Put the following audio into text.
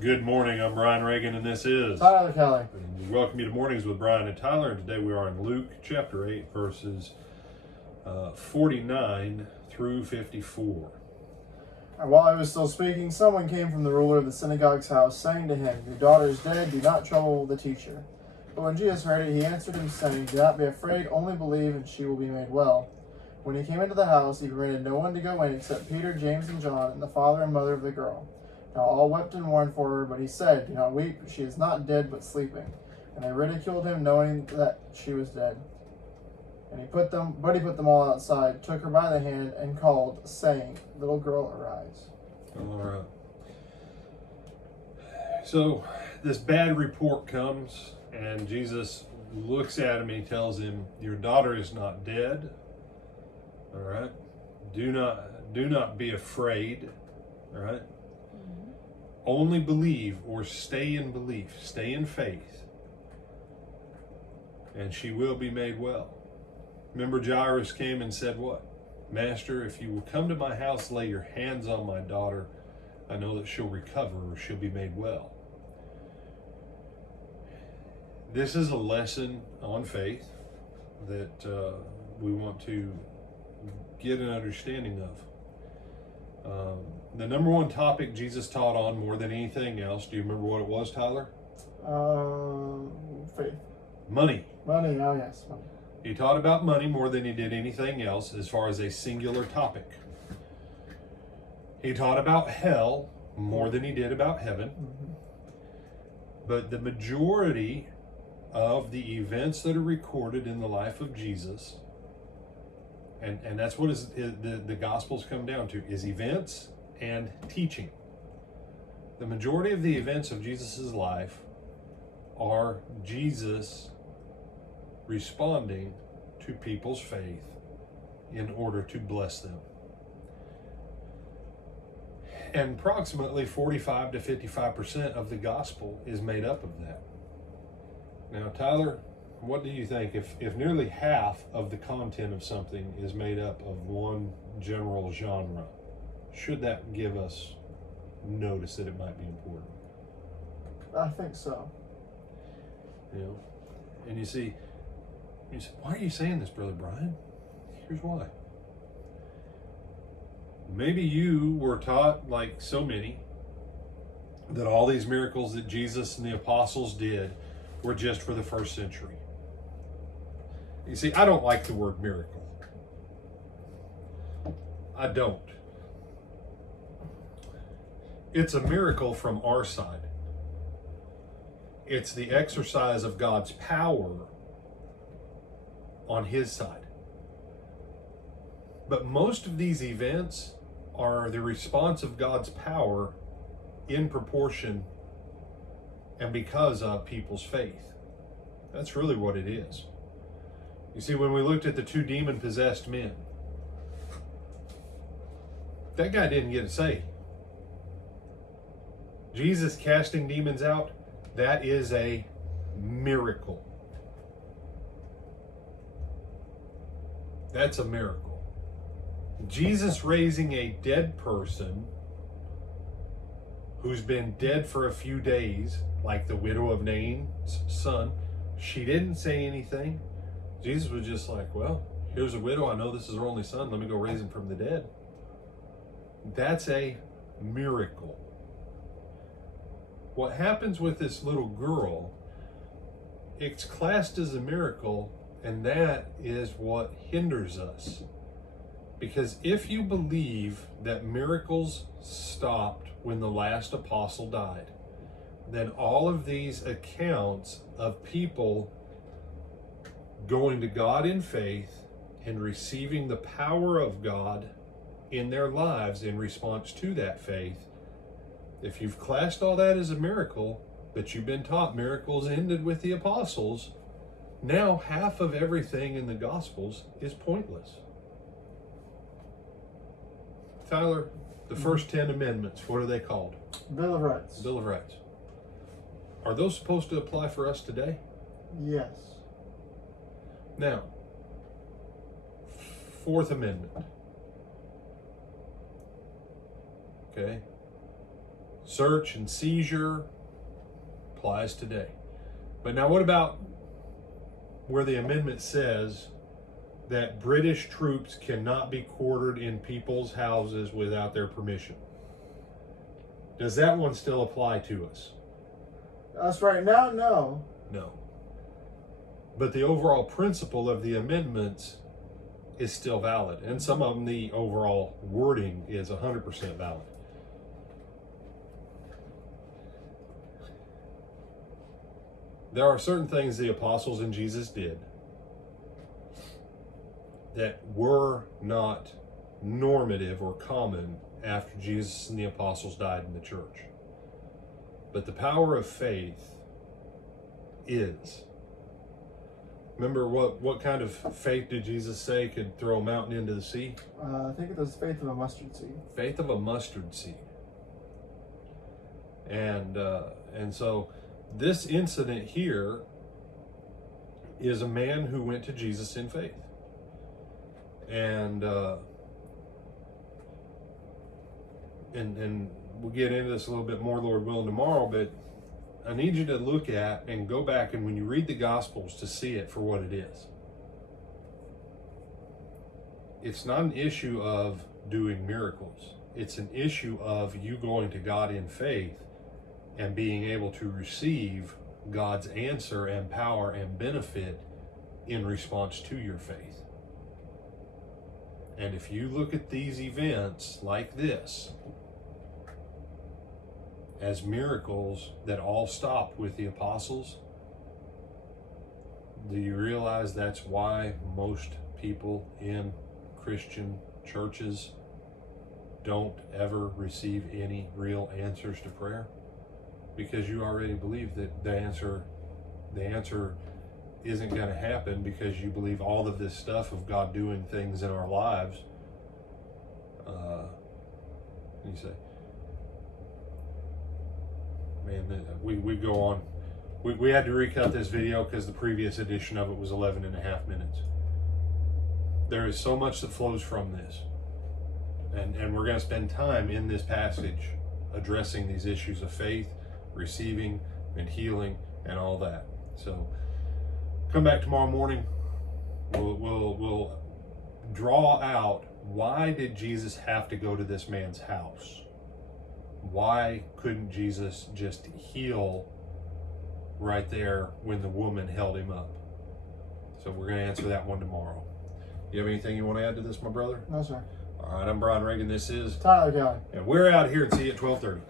Good morning, I'm Brian Reagan, and this is Tyler Kelly. And we welcome you to Mornings with Brian and Tyler, and today we are in Luke chapter 8, verses 49 through 54. And while he was still speaking, someone came from the ruler of the synagogue's house, saying to him, "Your daughter is dead, do not trouble the teacher." But when Jesus heard it, he answered him, saying, "Do not be afraid, only believe, and she will be made well." When he came into the house, he permitted no one to go in except Peter, James, and John, and the father and mother of the girl. Now all wept and mourned for her, but he said, "Do not weep, she is not dead, but sleeping." And they ridiculed him, knowing that she was dead. And he put them all outside, took her by the hand, and called, saying, "Little girl, arise." All right. So this bad report comes, and Jesus looks at him and he tells him, "Your daughter is not dead. All right. Do not be afraid. All right. Only believe, or stay in belief, stay in faith, and she will be made well." Remember, Jairus came and said what? "Master, if you will come to my house, lay your hands on my daughter, I know that she'll recover, or she'll be made well." This is a lesson on faith that we want to get an understanding of. The number one topic Jesus taught on more than anything else, do you remember what it was, Tyler? Faith. Money. Money, oh yes, money. He taught about money more than he did anything else as far as a singular topic. He taught about hell more than he did about heaven. Mm-hmm. But the majority of the events that are recorded in the life of Jesus, and that's what the Gospels come down to, is events and teaching. The majority of the events of Jesus' life are Jesus responding to people's faith in order to bless them. And approximately 45 to 55% of the gospel is made up of that. Now, Tyler, what do you think? If nearly half of the content of something is made up of one general genre, should that give us notice that it might be important? I think so. You know, and you say, "Why are you saying this, Brother Brian?" Here's why. Maybe you were taught, like so many, that all these miracles that Jesus and the apostles did were just for the first century. You see, I don't like the word miracle. I don't. It's a miracle from our side. It's the exercise of God's power on his side. But most of these events are the response of God's power in proportion and because of people's faith. That's really what it is. You see, when we looked at the two demon-possessed men, that guy didn't get a say. Jesus casting demons out, that is a miracle. That's a miracle. Jesus raising a dead person who's been dead for a few days, like the widow of Nain's son, she didn't say anything. Jesus was just like, "Well, here's a widow. I know this is her only son. Let me go raise him from the dead." That's a miracle. What happens with this little girl, it's classed as a miracle, and that is what hinders us. Because if you believe that miracles stopped when the last apostle died, then all of these accounts of people going to God in faith and receiving the power of God in their lives in response to that faith, if you've classed all that as a miracle, but you've been taught miracles ended with the apostles, now half of everything in the Gospels is pointless. Tyler, the first 10 amendments, what are they called? Bill of Rights. Bill of Rights. Are those supposed to apply for us today? Yes. Now, Fourth Amendment. Okay? search and seizure applies today. But now what about where the amendment says that British troops cannot be quartered in people's houses without their permission? Does that one still apply to us? Us right now, no. No. But the overall principle of the amendments is still valid. And some of them, the overall wording is 100% valid. There are certain things the apostles and Jesus did that were not normative or common after Jesus and the apostles died in the church. But the power of faith is. Remember what kind of faith did Jesus say could throw a mountain into the sea? I think it was faith of a mustard seed. Faith of a mustard seed. And so this incident here is a man who went to Jesus in faith. And we'll get into this a little bit more, Lord willing, tomorrow, but I need you to look at and go back, and when you read the Gospels, to see it for what it is. It's not an issue of doing miracles. It's an issue of you going to God in faith and being able to receive God's answer and power and benefit in response to your faith. And if you look at these events like this as miracles that all stopped with the apostles, do you realize that's why most people in Christian churches don't ever receive any real answers to prayer? Because you already believe that the answer isn't going to happen, because you believe all of this stuff of God doing things in our lives. You say, man, we go on. We had to recut this video because the previous edition of it was 11 and a half minutes. There is so much that flows from this. And we're going to spend time in this passage addressing these issues of faith, receiving, and healing, and all that. So come back tomorrow morning. We'll draw out, why did Jesus have to go to this man's house? Why couldn't Jesus just heal right there when the woman held him up? So we're going to answer that one tomorrow. You have anything you want to add to this, my brother? No, sir. All right, I'm Brian Reagan. This is Tyler Kelly. And we're out here, and see you at 12:30.